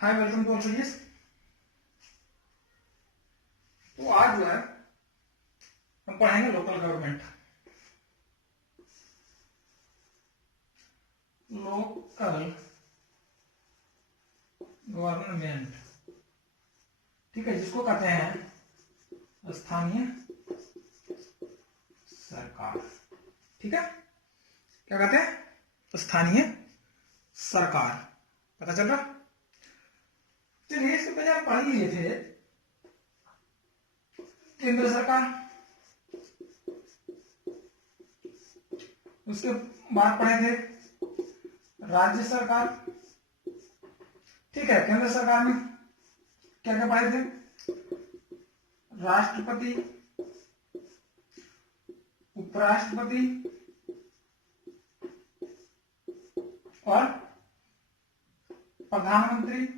Hi, welcome to ऑल्सोलियस। तो आज जो है हम पढ़ाएंगे लोकल गवर्नमेंट। लोकल गवर्नमेंट, ठीक है, जिसको कहते हैं स्थानीय सरकार। ठीक है, क्या कहते हैं? स्थानीय सरकार। पता चल रहा? चलिए, इसके पहले आप पढ़ लिए थे केंद्र सरकार, उसके बाद पढ़े थे राज्य सरकार। ठीक है, केंद्र सरकार में क्या क्या पढ़े थे? राष्ट्रपति, उपराष्ट्रपति और प्रधानमंत्री,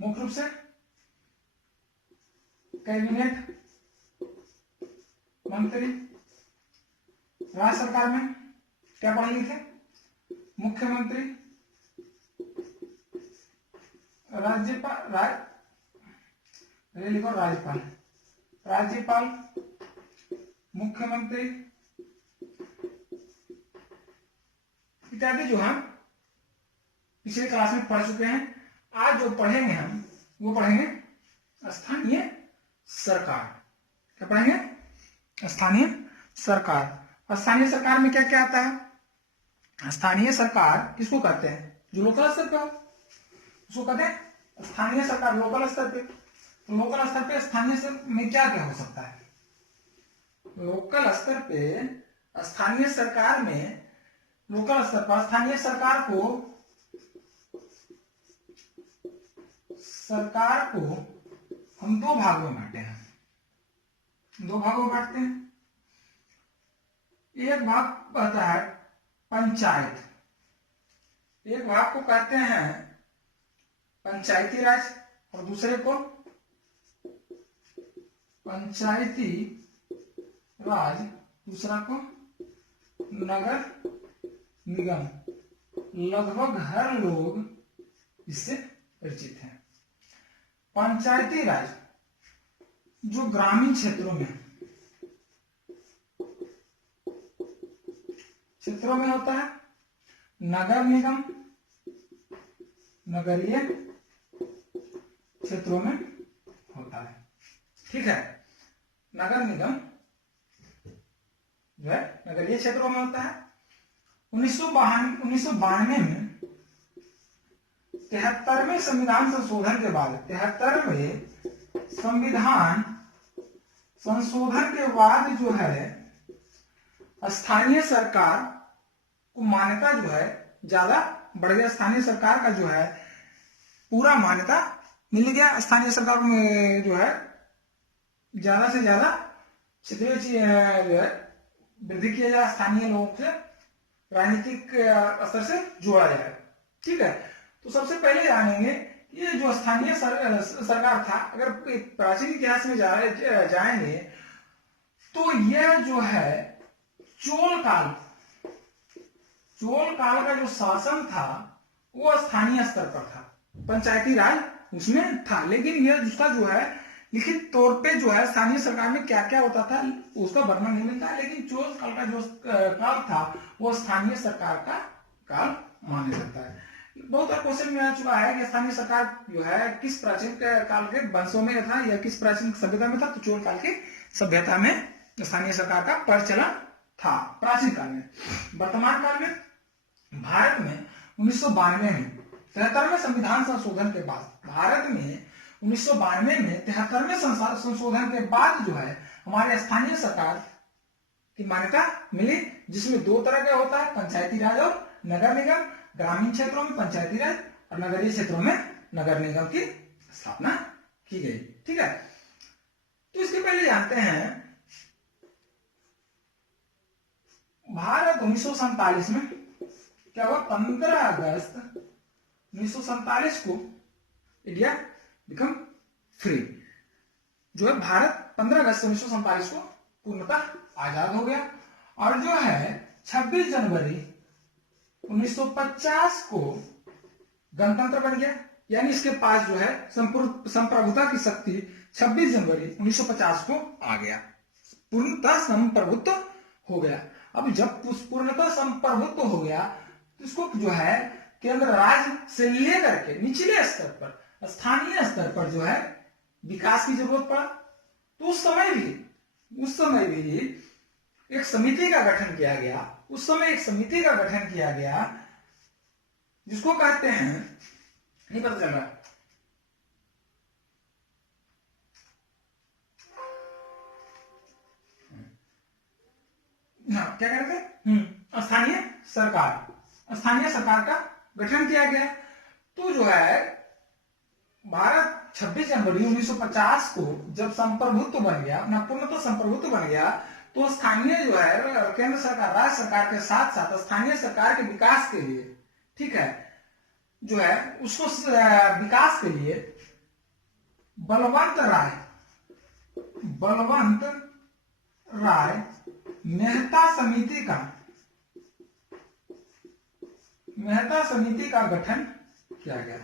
मुख्य रूप से कैबिनेट मंत्री। राज्य सरकार में क्या पढ़ लिए थे? मुख्यमंत्री, राज्यपाल, लिखो राज्यपाल, राज्यपाल, मुख्यमंत्री इत्यादि जो हम पिछले क्लास में पढ़ चुके हैं। आज जो पढ़ेंगे हम वो पढ़ेंगे स्थानीय सरकार। क्या पढ़ेंगे? स्थानीय सरकार। स्थानीय सरकार में क्या क्या आता है? स्थानीय सरकार किसको कहते हैं? जो लोकल स्तर पे हो उसको कहते हैं स्थानीय सरकार। लोकल स्तर पे, लोकल स्तर पे स्थानीय स्तर में क्या क्या हो सकता है? लोकल स्तर पे स्थानीय सरकार में, लोकल स्तर पर स्थानीय सरकार को हम दो भागों में बांटे हैं। दो भागों में बांटते हैं। एक भाग कहता है पंचायत, एक भाग को कहते हैं पंचायती राज और दूसरे को पंचायती राज, दूसरा को नगर निगम। लगभग हर लोग इससे परिचित हैं। पंचायती राज जो ग्रामीण क्षेत्रों में होता है। नगर निगम नगरीय क्षेत्रों में होता है। ठीक है, नगर निगम जो है नगरीय क्षेत्रों में होता है। 1992 में 73वें संविधान संशोधन के बाद, 73वें संविधान संशोधन के बाद जो है स्थानीय सरकार को मान्यता जो है ज्यादा बढ़ गया। स्थानीय सरकार का जो है पूरा मान्यता मिल गया। स्थानीय सरकार में जो है ज्यादा से ज्यादा क्षेत्रीय जो है वृद्धि किया जाए, स्थानीय लोगों से राजनीतिक स्तर से जोड़ा जाए। ठीक है, तो सबसे पहले जानेंगे ये जो स्थानीय सरकार था। अगर प्राचीन इतिहास में जाएंगे तो यह जो है चोल काल का जो शासन था वो स्थानीय स्तर पर था। पंचायती राज उसमें था, लेकिन यह जिसका जो है लिखित तौर पे जो है स्थानीय सरकार में क्या क्या होता था उसका वर्णन नहीं मिलता। लेकिन चोल काल का जो काल था वो स्थानीय सरकार का काल माना जाता है। बहुत बार क्वेश्चन में आ चुका है कि स्थानीय सरकार जो है किस प्राचीन काल के वंशों में था या किस प्राचीन सभ्यता में था। तो चोल काल की सभ्यता में स्थानीय सरकार का प्रचलन था प्राचीन काल में। वर्तमान काल में भारत में 1992 में 73वें संविधान संशोधन के बाद, भारत में 1992 में 73वें संशोधन के बाद जो है हमारे स्थानीय सरकार की मान्यता मिली, जिसमें दो तरह का होता है, पंचायती राज और नगर निगम। ग्रामीण क्षेत्रों में पंचायती राज और नगरीय क्षेत्रों में नगर निगम की स्थापना की गई। ठीक है, तो इसके पहले जानते हैं भारत 1947 में क्या हुआ? 15 अगस्त 1947 को इंडिया बिकम फ्री। जो है भारत 15 अगस्त 1947 को पूर्णतः आजाद हो गया। और जो है 26 जनवरी 1950 को गणतंत्र बन गया, यानी इसके पास जो है संप्रभुता की शक्ति 26 जनवरी 1950 को आ गया, पूर्णतः संप्रभुत्व हो गया। अब जब पूर्णतः संप्रभुत्व हो गया तो इसको जो है केंद्र राज्य से लेकर के निचले स्तर पर, स्थानीय स्तर पर जो है विकास की जरूरत पड़ा। तो उस समय भी एक समिति का गठन किया गया। उस समय एक समिति का गठन किया गया जिसको कहते हैं, नहीं पता चल रहा, क्या कह रहे थे, स्थानीय सरकार का गठन किया गया। तो जो है भारत 26 जनवरी 1950 को जब संप्रभुत्व बन गया, अपना पूर्णतः संप्रभुत्व बन गया, तो स्थानीय जो है केंद्र सरकार, राज्य सरकार के साथ साथ स्थानीय सरकार के विकास के लिए, ठीक है, जो है उसको विकास के लिए बलवंत राय मेहता समिति का गठन किया गया।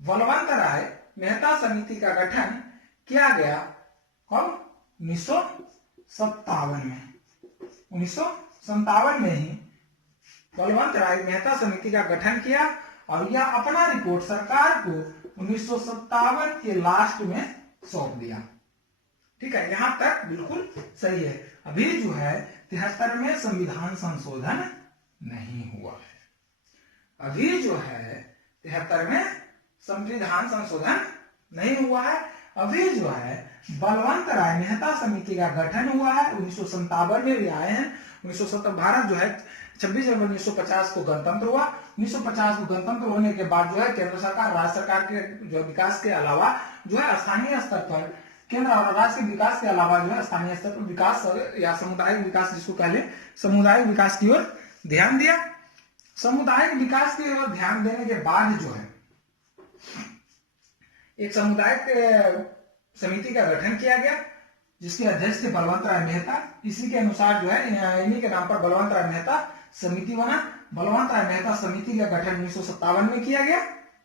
बलवंत राय मेहता समिति का गठन किया गया कब? 1957 में। 1957 में ही बलवंत राय मेहता समिति का गठन किया और यह अपना रिपोर्ट सरकार को 1957 के लास्ट में सौंप दिया। ठीक है, यहां तक बिल्कुल सही है। अभी जो है 73 में संविधान संशोधन नहीं हुआ है। अभी जो है 73 में संविधान संशोधन नहीं हुआ है। अभी जो है बलवंत राय मेहता समिति का गठन हुआ है, 1957 में भी आए हैं। 1970 भारत जो है 26 जनवरी 1950 को गणतंत्र हुआ। 1950 को गणतंत्र होने के बाद जो है केंद्र सरकार, राज्य सरकार के जो विकास के अलावा जो है स्थानीय स्तर पर, केंद्र और राज्य के विकास के अलावा जो है स्थानीय स्तर पर विकास या सामुदायिक विकास, जिसको कहले सामुदायिक विकास की ओर ध्यान दिया। सामुदायिक विकास की ओर ध्यान देने के बाद जो है एक सामुदायिक समिति का गठन किया गया जिसके अध्यक्ष थे बलवंत राय मेहता। इसी के अनुसार जो है इन्हीं के नाम पर बलवंत राय मेहता समिति बना। बलवंत राय मेहता समिति का गठन 1957 में किया गया।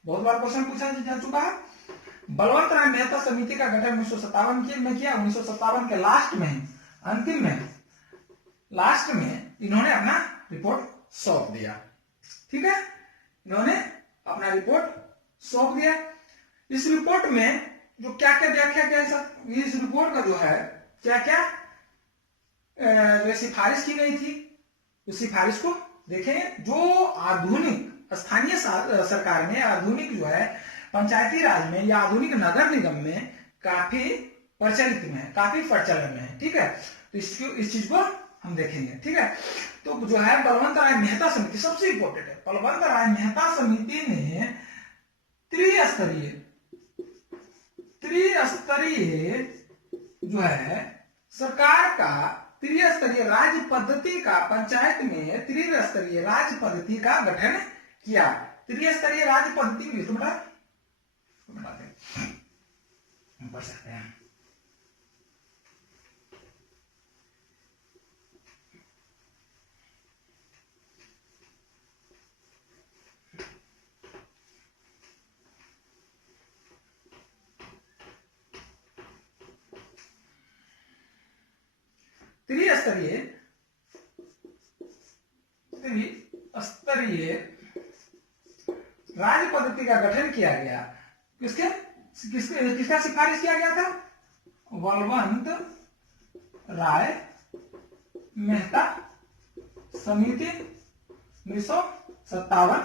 बहुत बार क्वेश्चन पूछा जा चुका है। बलवंत राय मेहता समिति का गठन 1957 में किया। 1957 के लास्ट में, अंतिम में, लास्ट में इन्होंने अपना रिपोर्ट सौंप दिया। ठीक है, इन्होंने अपना रिपोर्ट सौंप दिया। इस रिपोर्ट में जो क्या क्या व्याख्या किया, इस रिपोर्ट का जो है क्या क्या जो सिफारिश की गई थी, उस सिफारिश को देखेंगे। जो आधुनिक स्थानीय सरकार में, आधुनिक जो है पंचायती राज में या आधुनिक नगर निगम में काफी प्रचलित में है, काफी प्रचलन में है। ठीक है, तो इस चीज को हम देखेंगे। ठीक है, तो जो है बलवंत राय मेहता समिति सबसे इंपॉर्टेंट है। बलवंत राय मेहता समिति ने त्रिस्तरीय जो है सरकार का त्रिस्तरीय राज्य पद्धति का, पंचायत में त्रिस्तरीय राज्य पद्धति का गठन किया। त्रिस्तरीय राज्य पद्धति में पढ़ सकते हैं। त्रिस्तरीय राज्य पद्धति का गठन किया गया। किसका सिफारिश किया गया था? बलवंत राय मेहता समिति 1957।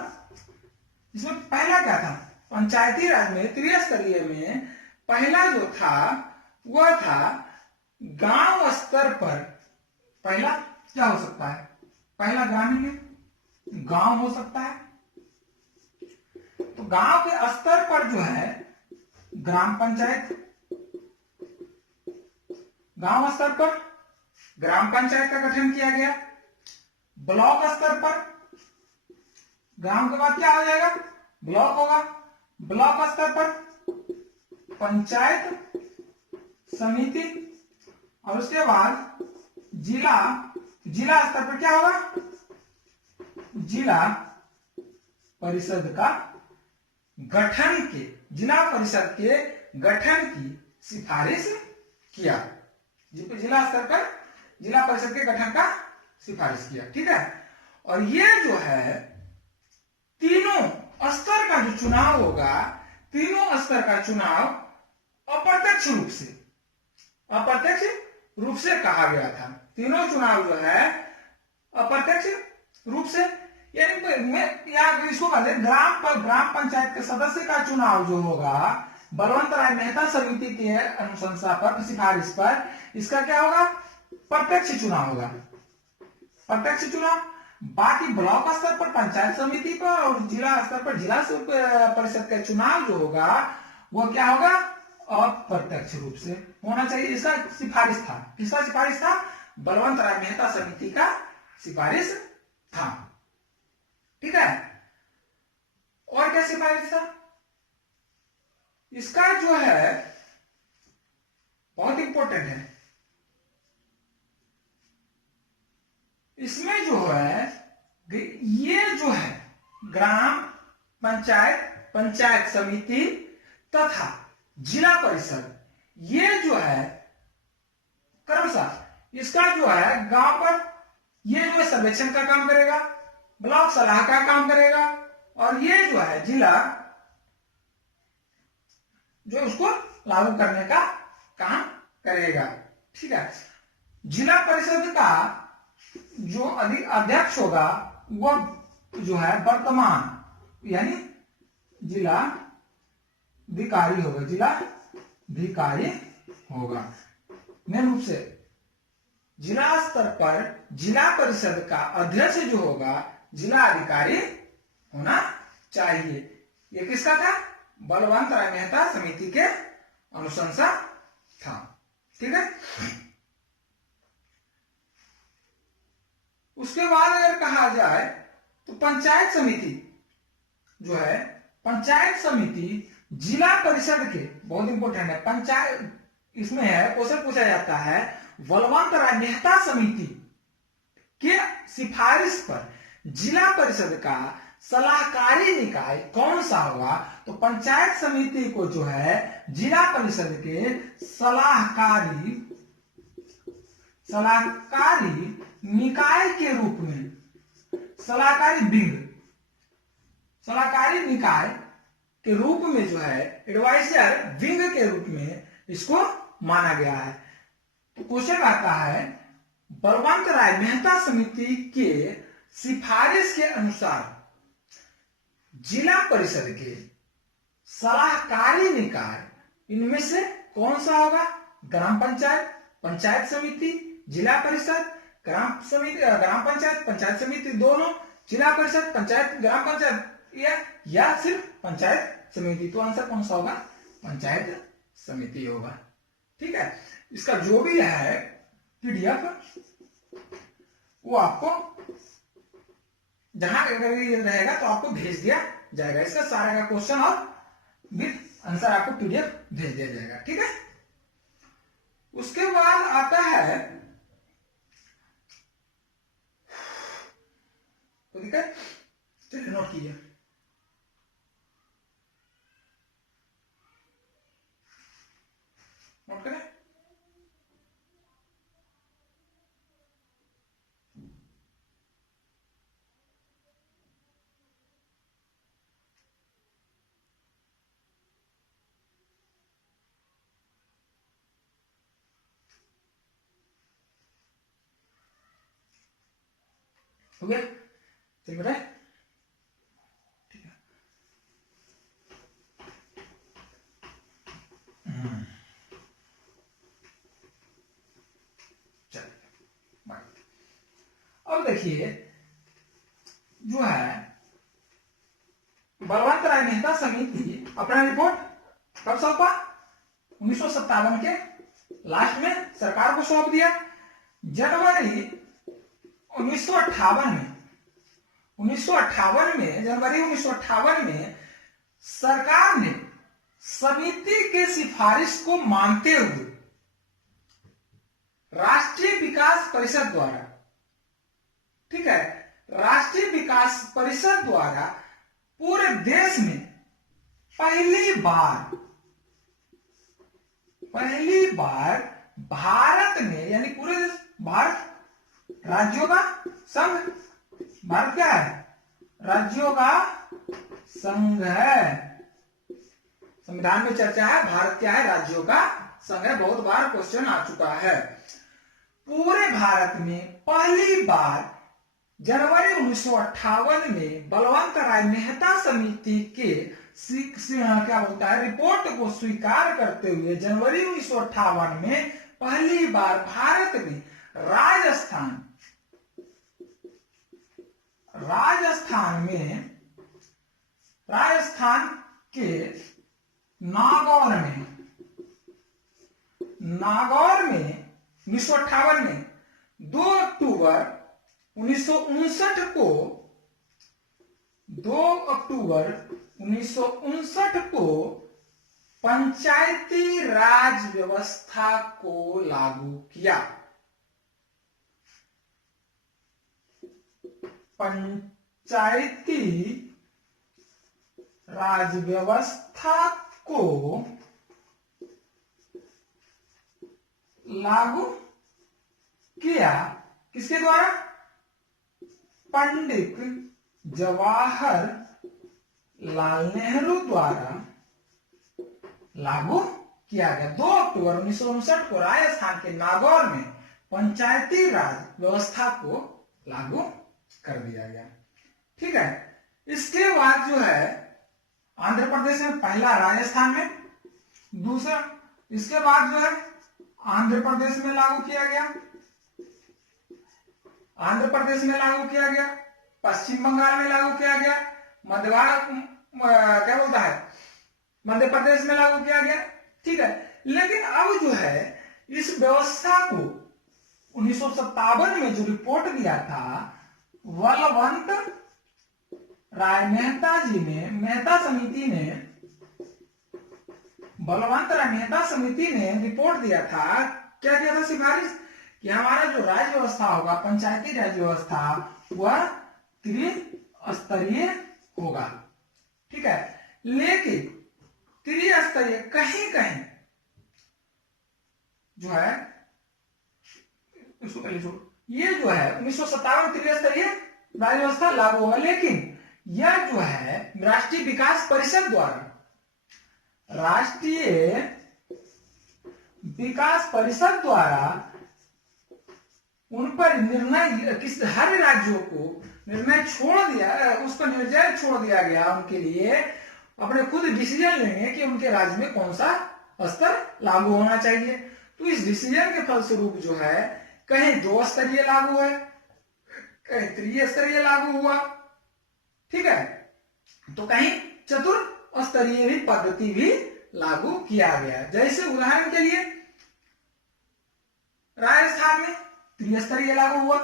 इसमें पहला क्या था? पंचायती राज में त्रिस्तरीय में पहला जो था वह था गांव स्तर पर। पहला क्या हो सकता है? पहला ग्रामीण गांव हो सकता है। तो गांव के स्तर पर जो है ग्राम पंचायत, गांव स्तर पर ग्राम पंचायत का गठन किया गया। ब्लॉक स्तर पर, ग्राम के बाद क्या हो जाएगा? ब्लॉक होगा। ब्लॉक स्तर पर पंचायत समिति और उसके बाद जिला स्तर पर क्या होगा? जिला परिषद का गठन के, जिला परिषद के गठन की सिफारिश किया। जिला स्तर पर जिला परिषद के गठन का सिफारिश किया। ठीक है, और ये जो है तीनों स्तर का जो चुनाव होगा, तीनों स्तर का चुनाव अप्रत्यक्ष रूप से कहा गया था। तीनों चुनाव जो है अप्रत्यक्ष रूप से, यानी मैं यहाँ इसको कहते हैं ग्राम पंचायत के सदस्य का चुनाव जो होगा बलवंत राय मेहता समिति के अनुशंसा पर, सिफारिश पर, इसका क्या होगा? प्रत्यक्ष चुनाव होगा, प्रत्यक्ष चुनाव। बाकी ब्लॉक स्तर पर पंचायत समिति पर और जिला स्तर पर जिला परिषद का चुनाव जो होगा वो क्या होगा? अप्रत्यक्ष रूप से होना चाहिए। इसका सिफारिश था, किसका सिफारिश था? बलवंत राय मेहता समिति का सिफारिश था। ठीक है, और क्या सिफारिश था? इसका जो है बहुत इंपॉर्टेंट है, इसमें जो है ये जो है ग्राम पंचायत, पंचायत समिति तथा जिला परिषद, ये जो है क्रमशः इसका जो है गांव पर ये जो है सर्वेक्षण का काम करेगा, ब्लॉक सलाह का काम करेगा, और ये जो है जिला जो उसको लागू करने का काम करेगा। ठीक है, जिला परिषद का जो अध्यक्ष होगा वह जो है वर्तमान यानी जिला अधिकारी होगा, जिला अधिकारी होगा। मेन रूप से जिला स्तर पर जिला परिषद का अध्यक्ष जो होगा जिला अधिकारी होना चाहिए। ये किसका था? बलवंत राय मेहता समिति के अनुशंसा था। ठीक है, उसके बाद अगर कहा जाए तो पंचायत समिति जो है, पंचायत समिति जिला परिषद के, बहुत इंपॉर्टेंट है, पंचायत इसमें है, क्वेश्चन पूछा जाता है बलवंत राय मेहता समिति के सिफारिश पर जिला परिषद का सलाहकारी निकाय कौन सा होगा? तो पंचायत समिति को जो है जिला परिषद के सलाहकारी निकाय के रूप में, सलाहकारी निकाय के रूप में जो है एडवाइजर विंग के रूप में इसको माना गया है। तो क्वेश्चन आता है बलवंत राय मेहता समिति के सिफारिश के अनुसार जिला परिषद के सलाहकारी निकाय इनमें से कौन सा होगा? ग्राम पंचायत, पंचायत समिति, जिला परिषद, ग्राम पंचायत, पंचायत समिति दोनों, जिला परिषद, पंचायत, ग्राम पंचायत, या सिर्फ पंचायत समिति? तो आंसर कौन सा होगा? पंचायत समिति होगा। ठीक है, इसका जो भी है पीडीएफ वो आपको जहां ये रहेगा तो आपको भेज दिया जाएगा। इसका सारा का क्वेश्चन और विथ आंसर आपको पीडीएफ भेज दिया जाएगा। ठीक है, उसके बाद आता है, तो ठीक है, चलिए नोट कीजिए। नोट करें। हो गया? चलिए बेटा, ठीक है। चलिए बाय। अब देखिए जो है बलवंत राय मेहता समिति अपना रिपोर्ट कब सौंपा? 1957 के लास्ट में सरकार को सौंप दिया। जनवरी 1958 में जनवरी 1958 में सरकार ने समिति के सिफारिश को मानते हुए राष्ट्रीय विकास परिषद द्वारा, ठीक है, राष्ट्रीय विकास परिषद द्वारा पूरे देश में पहली बार भारत में, यानी पूरे देश, भारत राज्यों का संघ, भारत क्या है, राज्यों का संघ है। संविधान में चर्चा है, भारत क्या है, राज्यों का संघ है, बहुत बार क्वेश्चन आ चुका है। पूरे भारत में पहली बार जनवरी 1958 में बलवंत राय मेहता समिति के क्या बोलता है, रिपोर्ट को स्वीकार करते हुए जनवरी 1958 में पहली बार भारत में राजस्थान के नागौर में 1958 में 2 अक्टूबर 1959 को पंचायती राज व्यवस्था को लागू किया। पंचायती राज व्यवस्था को लागू किया, किसके द्वारा, पंडित जवाहरलाल नेहरू द्वारा लागू किया गया। 2 अक्टूबर 1959 को राजस्थान के नागौर में पंचायती राज व्यवस्था को लागू कर दिया गया। ठीक है, इसके बाद जो है आंध्र प्रदेश में पहला, राजस्थान में दूसरा, इसके बाद जो है आंध्र प्रदेश में लागू किया गया, पश्चिम बंगाल में लागू किया गया, क्या बोलता है, मध्य प्रदेश में लागू किया गया। ठीक है, लेकिन अब जो है इस व्यवस्था को 1957 में जो रिपोर्ट दिया था बलवंत राय मेहता समिति ने रिपोर्ट दिया था। क्या किया था, सिफारिश कि हमारा जो राज्य व्यवस्था होगा, पंचायती राज व्यवस्था, वह त्रिस्तरीय होगा। ठीक है, लेकिन त्रिस्तरीय कहीं कहीं जो है, ये जो है 1957 त्रिस्तरीय राज्य व्यवस्था लागू होगा, लेकिन यह जो है राष्ट्रीय विकास परिषद द्वारा उन पर निर्णय, हर राज्यों को निर्णय उस पर निर्णय छोड़ दिया गया, उनके लिए अपने खुद डिसीजन लेंगे कि उनके राज्य में कौन सा स्तर लागू होना चाहिए। तो इस डिसीजन के फलस्वरूप जो है कहीं 2 स्तरीय लागू है, कहीं त्रिस्तरीय लागू हुआ। ठीक है, तो कहीं चतुर्स्तरीय भी पद्धति भी लागू किया गया। जैसे उदाहरण के लिए राजस्थान में त्रिस्तरीय लागू हुआ,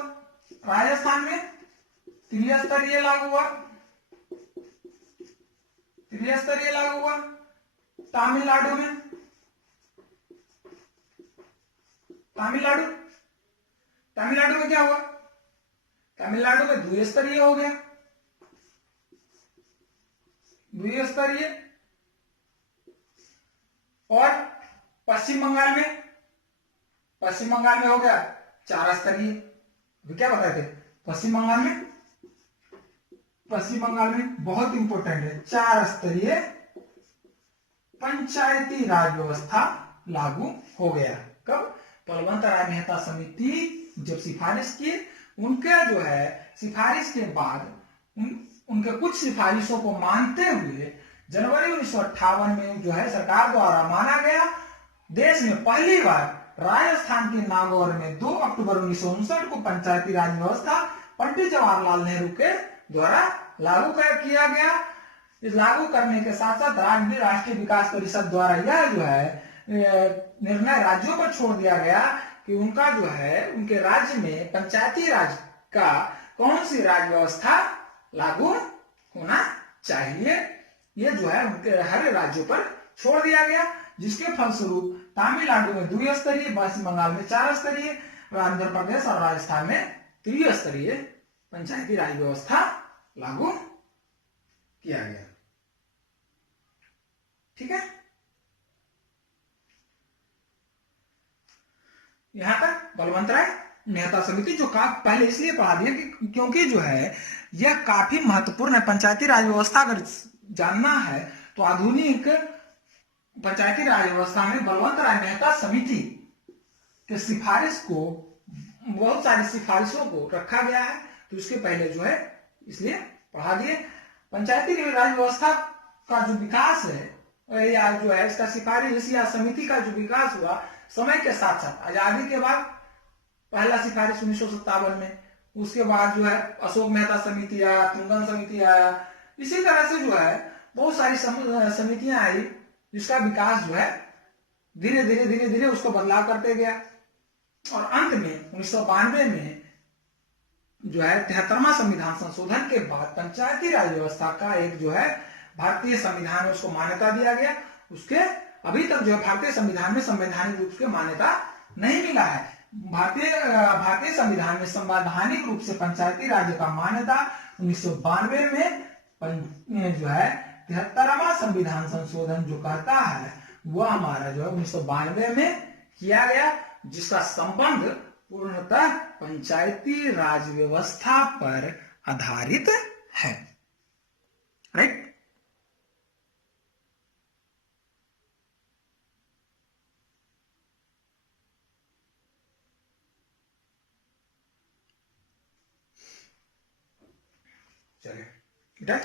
तमिलनाडु में क्या हुआ, तमिलनाडु में द्विस्तरीय हो गया, और पश्चिम बंगाल में हो गया 4 स्तरीय। क्या बताए थे, पश्चिम बंगाल में बहुत इंपॉर्टेंट है, 4 स्तरीय पंचायती राज व्यवस्था लागू हो गया। कब, बलवंत राय मेहता समिति जब सिफारिश किए, उनका जो है सिफारिश के बाद उनके कुछ सिफारिशों को मानते हुए जनवरी 1958 में जो है सरकार द्वारा माना गया, देश में पहली बार राजस्थान के नागौर में 2 अक्टूबर 1959 को पंचायती राज व्यवस्था पंडित जवाहरलाल नेहरू के द्वारा लागू किया गया। इस लागू करने के साथ साथ राष्ट्रीय विकास परिषद द्वारा यह जो है निर्णय राज्यों पर छोड़ दिया गया कि उनका जो है उनके राज्य में पंचायती राज का कौन सी राज व्यवस्था लागू होना चाहिए, ये जो है उनके हर राज्यों पर छोड़ दिया गया, जिसके फलस्वरूप तमिलनाडु में 2 स्तरीय, पश्चिम बंगाल में 4 स्तरीय, आंध्र प्रदेश और राजस्थान में त्रिस्तरीय पंचायती राज व्यवस्था लागू किया गया। ठीक है, यहां तक बलवंत राय मेहता समिति जो का पहले इसलिए पढ़ा दिया कि क्योंकि जो है यह काफी महत्वपूर्ण है। पंचायती राज व्यवस्था अगर जानना है तो आधुनिक पंचायती राज व्यवस्था में बलवंत राय मेहता समिति के सिफारिश को, बहुत सारी सिफारिशों को रखा गया है, तो इसके पहले जो है इसलिए पढ़ा दिए। पंचायती राज व्यवस्था का जो विकास है या जो है इसका सिफारिश या समिति का जो विकास हुआ समय के साथ साथ, आजादी के बाद पहला सिफारिश 1957 में, उसके बाद जो है अशोक मेहता समिति आया, तुंगन समिति आया, इसी तरह से जो है बहुत सारी समितियां आई जिसका विकास जो है धीरे धीरे उसको बदलाव करते गया और अंत में 1992 में जो है 73वां संविधान संशोधन के बाद पंचायती राज व्यवस्था का एक जो है भारतीय संविधान में उसको मान्यता दिया गया। उसके अभी तक जो है भारतीय संविधान में संवैधानिक रूप से मान्यता नहीं मिला है। भारतीय संविधान में संवैधानिक रूप से पंचायती राज का मान्यता 1992 में जो है 73वां संविधान संशोधन जो कहता है वह हमारा जो है 1992 में किया गया, जिसका संबंध पूर्णतः पंचायती राज व्यवस्था पर आधारित है। राइट, चलिए ठीक है।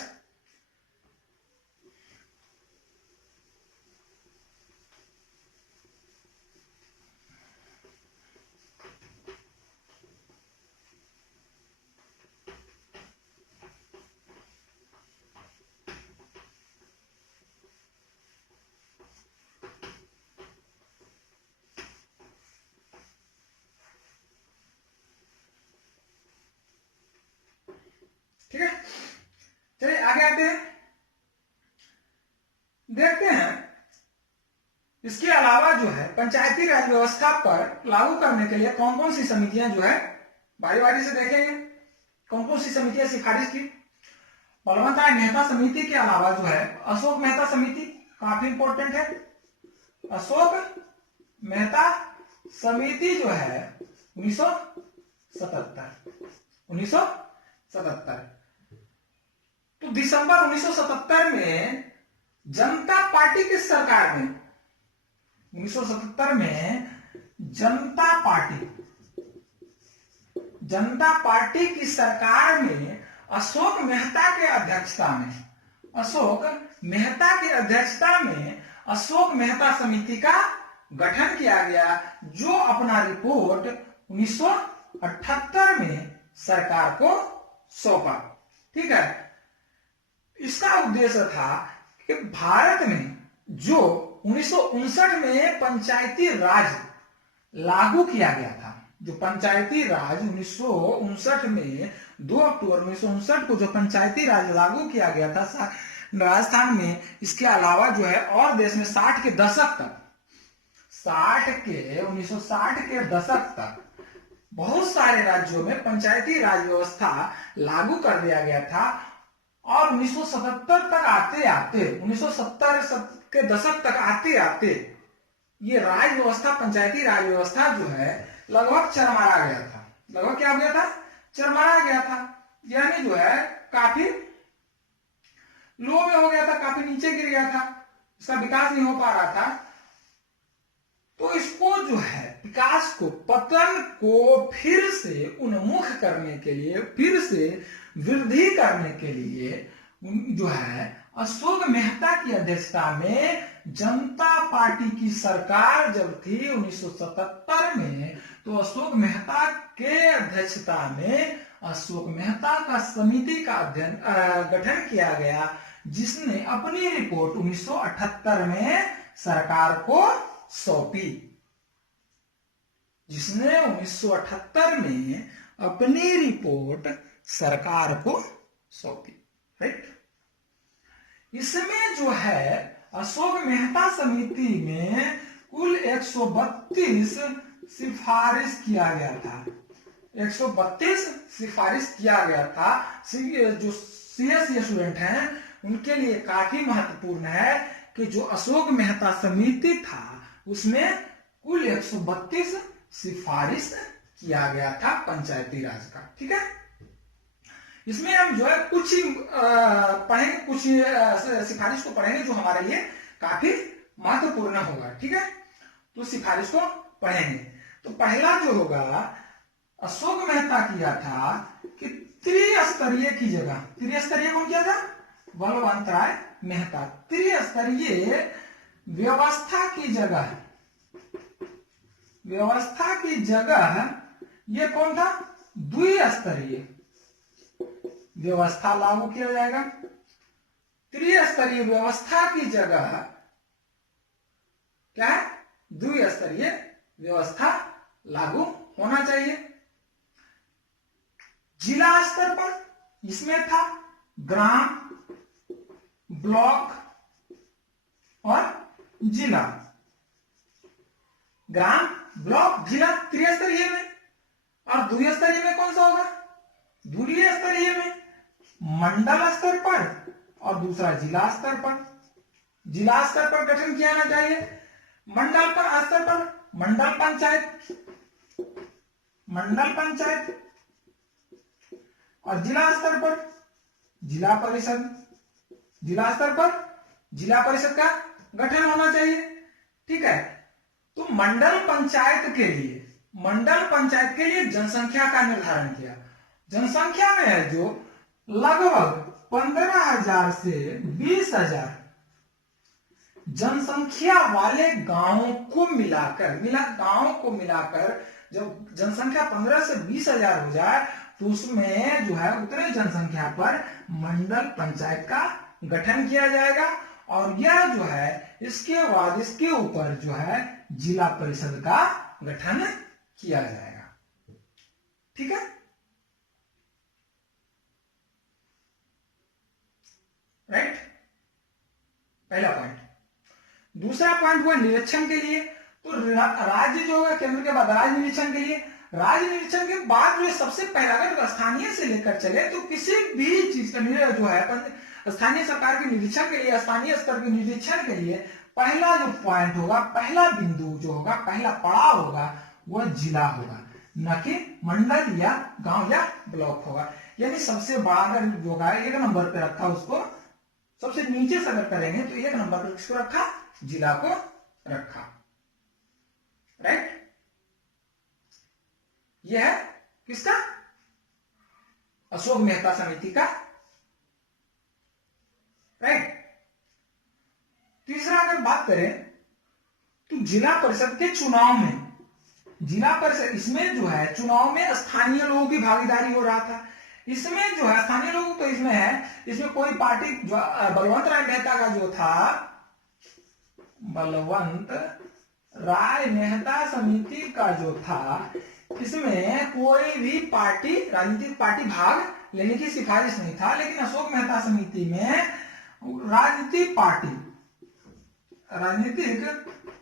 ठीक है, चलिए आगे आते हैं, देखते हैं इसके अलावा जो है पंचायती राज व्यवस्था पर लागू करने के लिए कौन कौन सी समितियां जो है बारी बारी से देखेंगे, कौन कौन सी समितियां सिफारिश की। बलवंत राय मेहता समिति के अलावा जो है अशोक मेहता समिति काफी इंपॉर्टेंट है। अशोक मेहता समिति जो है 1977 तो दिसंबर 1977 में जनता पार्टी की सरकार में 1977 में जनता पार्टी की सरकार में अशोक मेहता के अध्यक्षता में अशोक मेहता समिति का गठन किया गया, जो अपना रिपोर्ट 1978 में सरकार को सौंपा। ठीक है, इसका उद्देश्य था कि भारत में जो 1959 में पंचायती राज लागू किया गया था, जो पंचायती राज 1959 में 2 अक्टूबर 1959 को जो पंचायती राज लागू किया गया था राजस्थान में, इसके अलावा जो है और देश में 1960 के दशक तक बहुत सारे राज्यों में पंचायती राज व्यवस्था लागू कर दिया गया था और 1977 तक आते 1970 के दशक तक आते ये राज व्यवस्था, पंचायती राज व्यवस्था जो है लगभग चरमरा गया था। लगभग क्या हो गया था? चरमरा गया था, यानी जो है काफी लो में हो गया था, काफी नीचे गिर गया था, इसका विकास नहीं हो पा रहा था। तो इसको जो है विकास को, पतन को फिर से उन्मुख करने के लिए, फिर से वृद्धि करने के लिए जो है अशोक मेहता की अध्यक्षता में जनता पार्टी की सरकार जब थी 1977 में, तो अशोक मेहता के अध्यक्षता में अशोक मेहता का समिति का गठन किया गया, जिसने अपनी रिपोर्ट 1978 में सरकार को सौंपी। जिसने 1978 में अपनी रिपोर्ट सरकार को सौंपी। राइट, इसमें जो है अशोक मेहता समिति में कुल 132 सिफारिश किया गया था। 132 सिफारिश किया गया था। जो सीएससी स्टूडेंट हैं उनके लिए काफी महत्वपूर्ण है कि जो अशोक मेहता समिति था उसमें कुल 132 सिफारिश किया गया था पंचायती राज का। ठीक है, इसमें हम जो है कुछ ही पढ़ेंगे, कुछ सिफारिश को पढ़ेंगे जो हमारे लिए काफी महत्वपूर्ण होगा। ठीक है, तो सिफारिश को पढ़ेंगे। तो पहला जो होगा, अशोक मेहता किया था कि त्रिस्तरीय की जगह, त्रिस्तरीय कौन किया था? बलवंत राय मेहता। त्रिस्तरीय व्यवस्था की जगह, व्यवस्था की जगह ये कौन था? द्विस्तरीय व्यवस्था लागू किया जाएगा। त्रिस्तरीय व्यवस्था की जगह क्या है? द्विस्तरीय व्यवस्था लागू होना चाहिए। जिला स्तर पर इसमें था ग्राम, ब्लॉक और जिला। ग्राम, ब्लॉक, जिला त्रिस्तरीय में, और द्विस्तरीय में कौन सा होगा? द्विस्तरीय में मंडल स्तर पर और दूसरा जिला स्तर पर। जिला स्तर पर गठन किया जाना चाहिए। मंडल पर स्तर पर मंडल पंचायत, मंडल पंचायत, और जिला स्तर पर जिला परिषद। जिला स्तर पर जिला परिषद का गठन होना चाहिए। ठीक है, तो मंडल पंचायत के लिए, मंडल पंचायत के लिए जनसंख्या का निर्धारण किया। जनसंख्या में है जो लगभग 15,000 से 20,000 जनसंख्या वाले गांवों को मिलाकर, गांवों को मिलाकर जब जनसंख्या 15 से 20,000 हो जाए तो उसमें जो है उतने जनसंख्या पर मंडल पंचायत का गठन किया जाएगा, और यह जो है इसके बाद इसके ऊपर जो है जिला परिषद का गठन किया जाएगा। ठीक है, राइट, पहला पॉइंट। दूसरा पॉइंट हुआ निरीक्षण के लिए। तो राज्य जो है केंद्र के बाद राज्य निरीक्षण के लिए, राज्य निरीक्षण के बाद जो सबसे पहला, अगर स्थानीय से लेकर चले तो किसी भी चीज का जो है स्थानीय सरकार के निरीक्षण के लिए, स्थानीय स्तर के निरीक्षण के लिए पहला जो पॉइंट होगा, पहला बिंदु जो होगा, पहला पड़ाव होगा वह जिला होगा, न कि मंडल या गांव या ब्लॉक होगा। यानी सबसे बड़ा अगर जो होगा 1 नंबर पे रखा, उसको सबसे नीचे से अगर करेंगे तो 1 नंबर पर किसको रखा? जिला को रखा। राइट, यह है किसका? अशोक मेहता समिति का। राइट, तीसरा अगर बात करें तो जिला परिषद के चुनाव में, जिला परिषद इसमें जो है चुनाव में स्थानीय लोगों की भागीदारी हो रहा था। इसमें जो है स्थानीय लोग तो इसमें है, इसमें कोई पार्टी जो बलवंत राय मेहता का जो था, बलवंत राय मेहता समिति का जो था, इसमें कोई भी पार्टी, राजनीतिक पार्टी भाग लेने की सिफारिश नहीं था। लेकिन अशोक मेहता समिति में राजनीतिक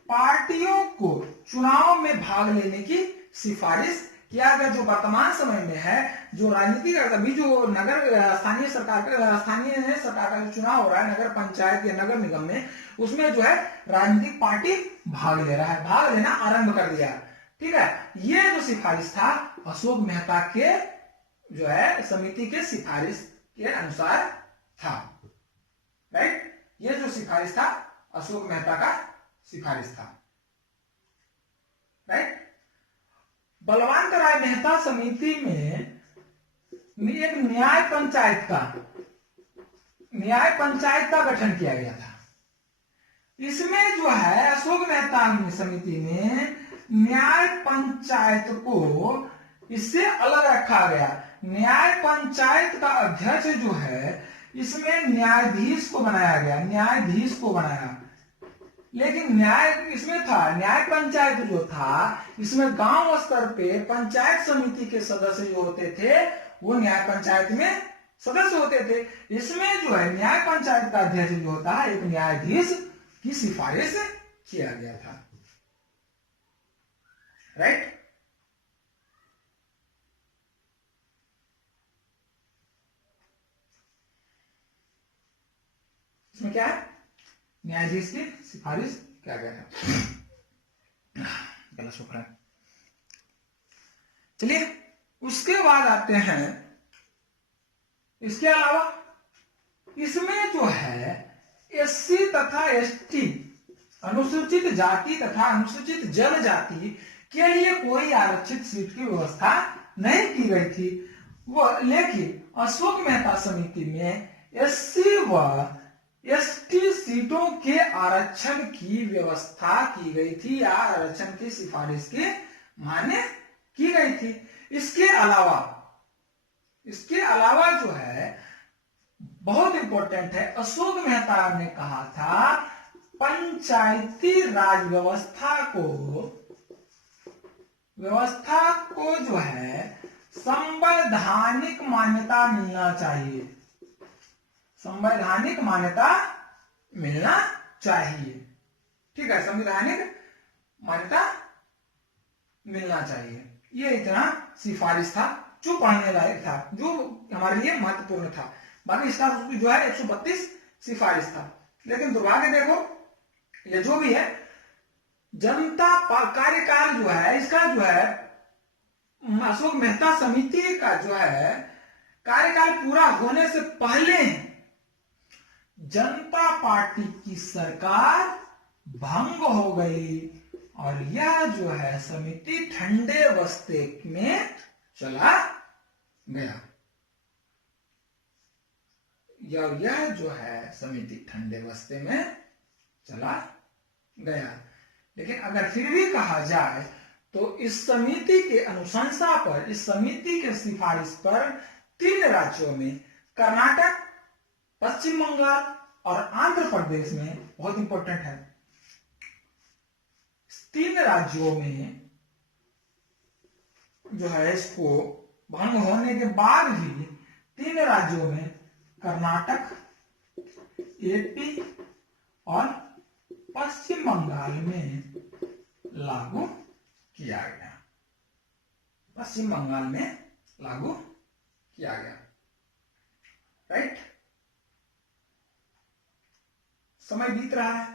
पार्टियों को चुनाव में भाग लेने की सिफारिश किया गया। जो वर्तमान समय में है, जो राजनीतिक अभी जो नगर स्थानीय सरकार का जो चुनाव हो रहा है नगर पंचायत या नगर निगम में, उसमें जो है राजनीतिक पार्टी भाग ले रहा है, भाग लेना आरंभ कर दिया। ठीक है, ये जो सिफारिश था अशोक मेहता के जो है समिति के सिफारिश के अनुसार था। राइट, ये जो सिफारिश था अशोक मेहता का सिफारिश था। राइट, बलवंत राय मेहता समिति में एक न्याय पंचायत का गठन किया गया था। इसमें जो है अशोक मेहता समिति में न्याय पंचायत को इससे अलग रखा गया। न्याय पंचायत का अध्यक्ष जो है इसमें न्यायाधीश को बनाया गया, न्यायाधीश को बनाया। लेकिन न्याय इसमें था, न्याय पंचायत जो था इसमें गांव स्तर पे पंचायत समिति के सदस्य जो होते थे वो न्याय पंचायत में सदस्य होते थे। इसमें जो है न्याय पंचायत का अध्यक्ष जो होता है एक न्यायाधीश की सिफारिश किया गया था। राइट, इसमें क्या है? न्यायाधीश की सिफारिश किया गया था। गला सूख रहा है। चलिए उसके बाद आते हैं, इसके अलावा इसमें जो है एससी तथा एसटी, अनुसूचित जाति तथा अनुसूचित जनजाति के लिए कोई आरक्षित सीट की व्यवस्था नहीं की गई थी। वो लेकिन अशोक मेहता समिति में एससी व एसटी सीटों के आरक्षण की व्यवस्था की गई थी या आरक्षण की सिफारिश की मान्य की गई थी। इसके अलावा जो है बहुत इंपॉर्टेंट है, अशोक मेहता ने कहा था पंचायती राज व्यवस्था को जो है संवैधानिक मान्यता मिलना चाहिए, संवैधानिक मान्यता मिलना चाहिए। ठीक है, संवैधानिक मान्यता मिलना चाहिए। ये इतना सिफारिश था जो पढ़ने लायक था, जो हमारे लिए महत्वपूर्ण था। बाकी इसका जो है 132 सिफारिश था। लेकिन दुर्भाग्य देखो, ये जो भी है जनता कार्यकाल जो है, इसका जो है अशोक मेहता समिति का जो है कार्यकाल पूरा होने से पहले जनता पार्टी की सरकार भंग हो गई और यह जो है समिति ठंडे बस्ते में चला गया। यह जो है समिति ठंडे बस्ते में चला गया। लेकिन अगर फिर भी कहा जाए तो इस समिति के अनुशंसा पर, इस समिति के सिफारिश पर 3 राज्यों में कर्नाटक, पश्चिम बंगाल और आंध्र प्रदेश में, बहुत इंपॉर्टेंट है, 3 राज्यों में जो है इसको भंग होने के बाद भी 3 राज्यों में कर्नाटक, एपी और पश्चिम बंगाल में लागू किया गया। पश्चिम बंगाल में लागू किया गया। राइट, समय बीत रहा है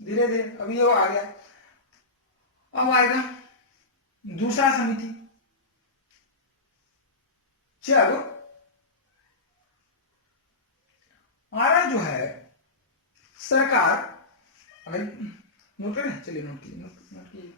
धीरे धीरे, अभी वो आ गया। अब आएगा दूसरा समिति। चलो हमारा जो है सरकार, अगर नोट करें, चलिए नोट कीजिए।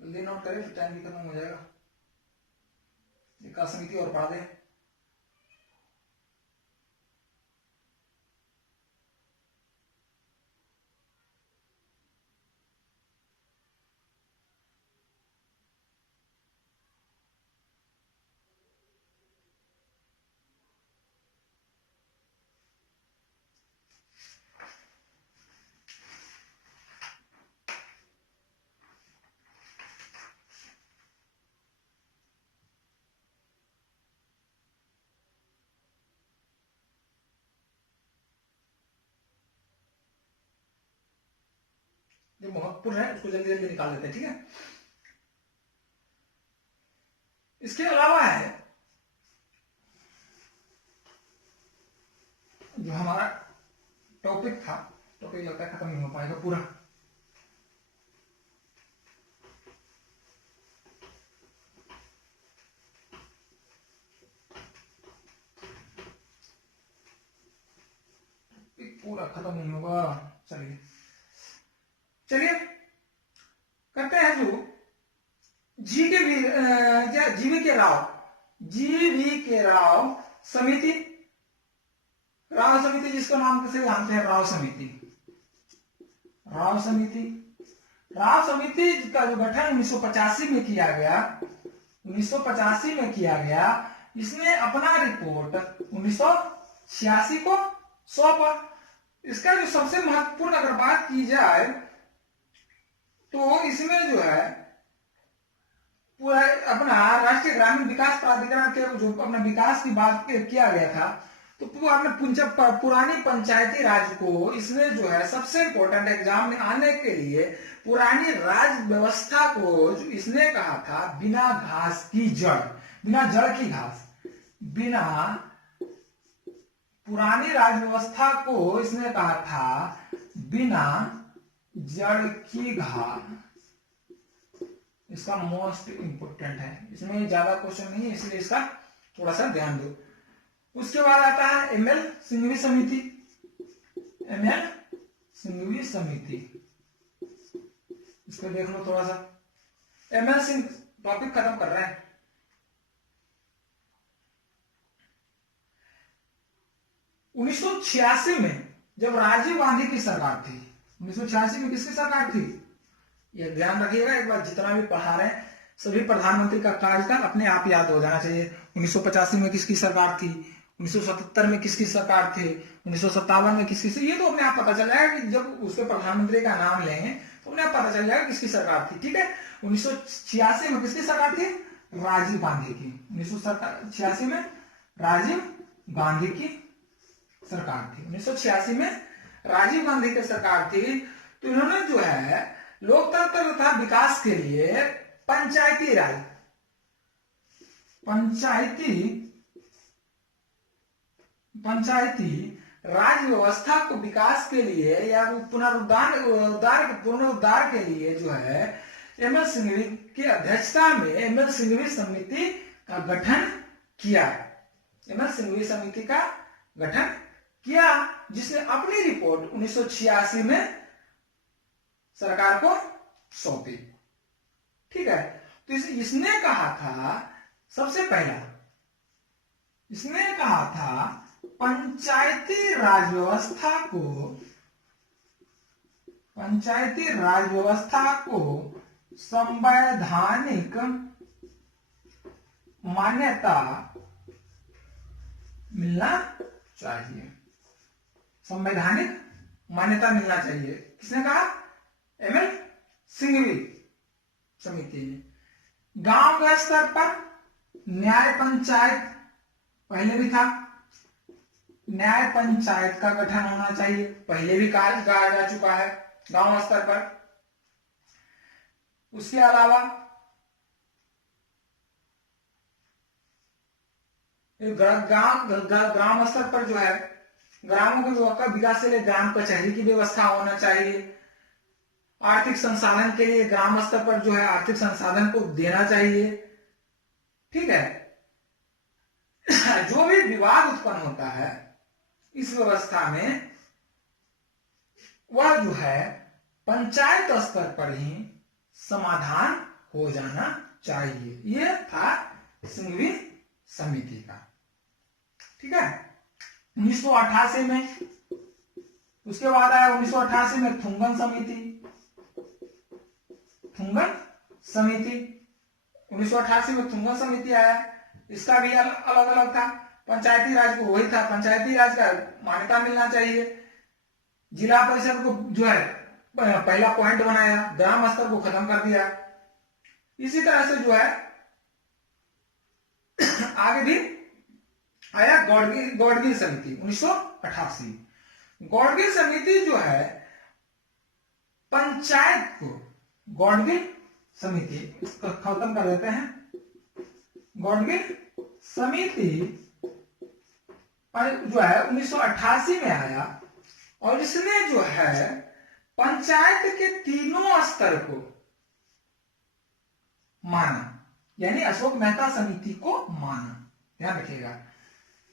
जल्दी नोट करें, फिर टाइम भी खत्म हो जाएगा। एक समिति और पढ़ा दे। जो महत्वपूर्ण है उसको जल्दी जल्दी निकाल लेते हैं। ठीक है, इसके अलावा है जो हमारा टॉपिक था, टॉपिक लगता है खत्म नहीं हो पाएगा पूरा। पूरा खत्म नहीं होगा। चलिए करते हैं जो जीवी के राव समिति, जिसका नाम कैसे जानते हैं, राव समिति का जो गठन 1985 में किया गया, इसने अपना रिपोर्ट 1986 को सौंपा। इसका जो सबसे महत्वपूर्ण अगर बात की जाए तो इसमें जो है पूरा अपना राष्ट्रीय ग्रामीण विकास प्राधिकरण के जो अपना विकास की बात किया गया था, तो पुरानी पंचायती राज को इसने जो है सबसे इंपॉर्टेंट एग्जाम में आने के लिए पुरानी राज व्यवस्था को जो इसने कहा था बिना घास की जड़, बिना जड़ की घास, बिना पुरानी राज व्यवस्था को इसने कहा था बिना जड़ की घास। इसका मोस्ट इंपोर्टेंट है, इसमें ज्यादा क्वेश्चन नहीं है इसलिए इसका थोड़ा सा ध्यान दो। उसके बाद आता है एमएल सिंघवी समिति। एमएल सिंघवी समिति, इसको देख लो थोड़ा सा। एमएल सिंह टॉपिक खत्म कर रहे हैं। उन्नीस सौ 86 में जब राजीव गांधी की सरकार थी, 1986 में किसकी सरकार थी, ये ध्यान रखिएगा एक बार, जितना भी पढ़ा रहे हैं सभी प्रधानमंत्री का कार्यकाल अपने आप याद हो जाना चाहिए। 1985 में किसकी सरकार थी, 1977 में किसकी सरकार थी, 1957 में किसकी, ये तो अपने आप पता चल जाएगा कि जब उसके प्रधानमंत्री का नाम लेंगे तो अपने आप पता चल जाएगा किसकी सरकार थी। ठीक है, 1986 में किसकी सरकार थी, राजीव गांधी की। 1986 में राजीव गांधी की सरकार थी। 1986 में राजीव गांधी की सरकार थी। तो इन्होंने जो है लोकतंत्र तथा विकास के लिए पंचायती राज, पंचायती राज व्यवस्था को विकास के लिए या पुनरुद्धार के लिए जो है एमएल सिंघवी की अध्यक्षता में एमएल सिंघवी समिति का गठन किया। एमएल सिंघवी समिति का गठन किया जिसने अपनी रिपोर्ट 1986 में सरकार को सौंपी। ठीक है, तो इसने कहा था, सबसे पहला इसने कहा था पंचायती राज व्यवस्था को संवैधानिक मान्यता मिलना चाहिए। संवैधानिक मान्यता मिलना चाहिए, किसने कहा, एमएल सिंघवी समिति ने। गांव के स्तर पर न्याय पंचायत, पहले भी था, न्याय पंचायत का गठन होना चाहिए, पहले भी कहा जा चुका है गांव स्तर पर। उसके अलावा ग्राम स्तर पर जो है ग्रामों के विकास के लिए ग्राम कचहरी की व्यवस्था होना चाहिए। आर्थिक संसाधन के लिए ग्राम स्तर पर जो है आर्थिक संसाधन को देना चाहिए। ठीक है, जो भी विवाद उत्पन्न होता है इस व्यवस्था में वह जो है पंचायत स्तर पर ही समाधान हो जाना चाहिए। यह था सिंघवी समिति का। ठीक है, 1988 में, उसके बाद आया 1988 में थुंगन समिति। थुंगन समिति 1988 में थुंगन समिति आया, इसका भी अलग अलग था। पंचायती राज को वही था, पंचायती राज का मान्यता मिलना चाहिए। जिला परिषद को जो है पहला पॉइंट बनाया, ग्राम स्तर को खत्म कर दिया। इसी तरह से जो है आगे भी आया गौड़गिल समिति 1988। गौड़गिल समिति जो है पंचायत को, गौड़गिल समिति इसको खत्म कर देते हैं। गौड़गिल समिति जो है 1988 में आया और इसने जो है पंचायत के तीनों स्तर को माना, यानी अशोक मेहता समिति को माना। ध्यान रखिएगा,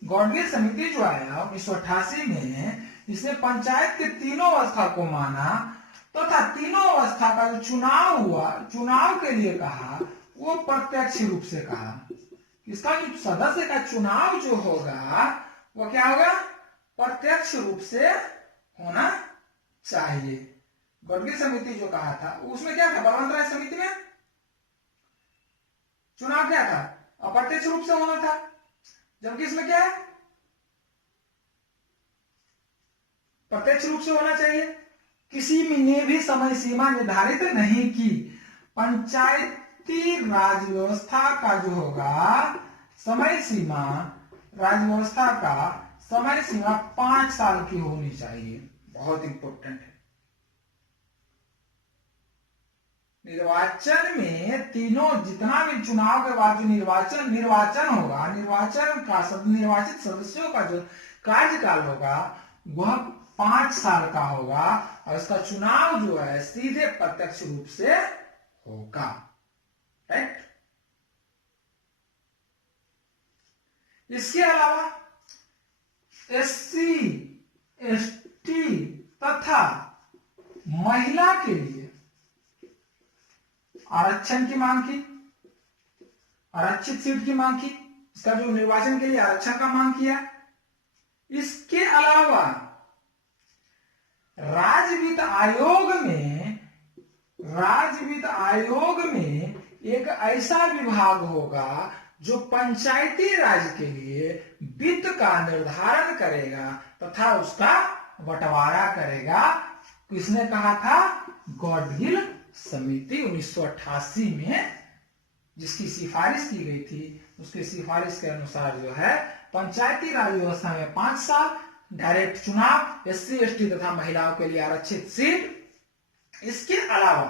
गौड़गिल समिति जो आया 1988 में, इसने पंचायत के तीनों अवस्था को माना तथा तो तीनों अवस्था का जो चुनाव हुआ, चुनाव के लिए कहा वो प्रत्यक्ष रूप से कहा। इसका जो सदस्य का चुनाव जो होगा वो क्या होगा, प्रत्यक्ष रूप से होना चाहिए। गौड़गिल समिति जो कहा था उसमें क्या था, बलवंत राय समिति में चुनाव क्या था, अप्रत्यक्ष रूप से होना था, जबकि इसमें क्या है, प्रत्यक्ष रूप से होना चाहिए। किसी ने भी समय सीमा निर्धारित नहीं की। पंचायती राज व्यवस्था का जो होगा समय सीमा, राज व्यवस्था का समय सीमा 5 साल की होनी चाहिए, बहुत इंपॉर्टेंट है। निर्वाचन में तीनों, जितना भी चुनाव के बाद जो निर्वाचन होगा, निर्वाचन का निर्वाचित सदस्यों का जो कार्यकाल होगा वह 5 साल का होगा और इसका चुनाव जो है सीधे प्रत्यक्ष रूप से होगा। राइट। इसके अलावा एससी, एसटी तथा महिला के लिए आरक्षण की मांग की, आरक्षित सीट की मांग की, इसका जो निर्वाचन के लिए आरक्षण का मांग किया। इसके अलावा राज्य वित्त आयोग में एक ऐसा विभाग होगा जो पंचायती राज के लिए वित्त का निर्धारण करेगा तथा उसका बंटवारा करेगा। किसने कहा था? गॉडगिल समिति 1988 में जिसकी सिफारिश की गई थी, उसकी सिफारिश के अनुसार जो है पंचायती राज व्यवस्था में 5 साल, डायरेक्ट चुनाव, एससी एसटी तथा महिलाओं के लिए आरक्षित सीट। इसके अलावा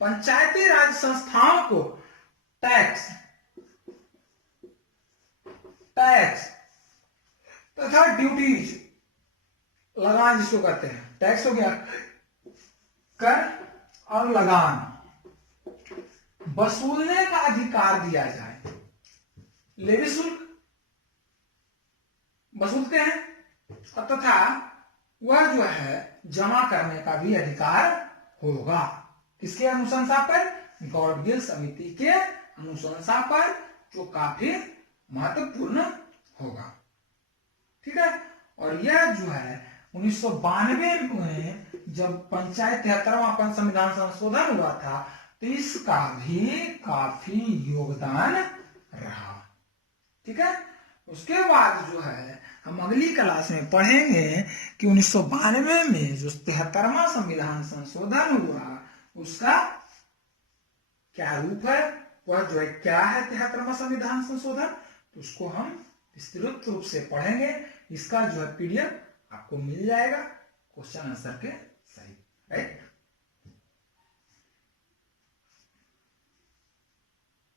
पंचायती राज संस्थाओं को टैक्स तथा ड्यूटीज, लगान जिसको कहते हैं, टैक्स हो गया, कर और लगान वसूलने का अधिकार दिया जाए। लेवी शुल्क वसूलते हैं तथा वह जो है जमा करने का भी अधिकार होगा। किसके अनुशंसा पर? गॉडगिल समिति के अनुशंसा पर, जो काफी महत्वपूर्ण होगा। ठीक है। और यह जो है 1992 में जब पंचायत 73वां संविधान संशोधन हुआ था तो इसका भी काफी योगदान रहा। ठीक है। उसके बाद जो है हम अगली क्लास में पढ़ेंगे कि 1992 में जो 73वां संविधान संशोधन हुआ उसका क्या रूप है, वह जो है क्या है 73वां संविधान संशोधन, तो उसको हम विस्तृत रूप से पढ़ेंगे। इसका जो है PDF आपको मिल जाएगा क्वेश्चन आंसर के सही। राइट।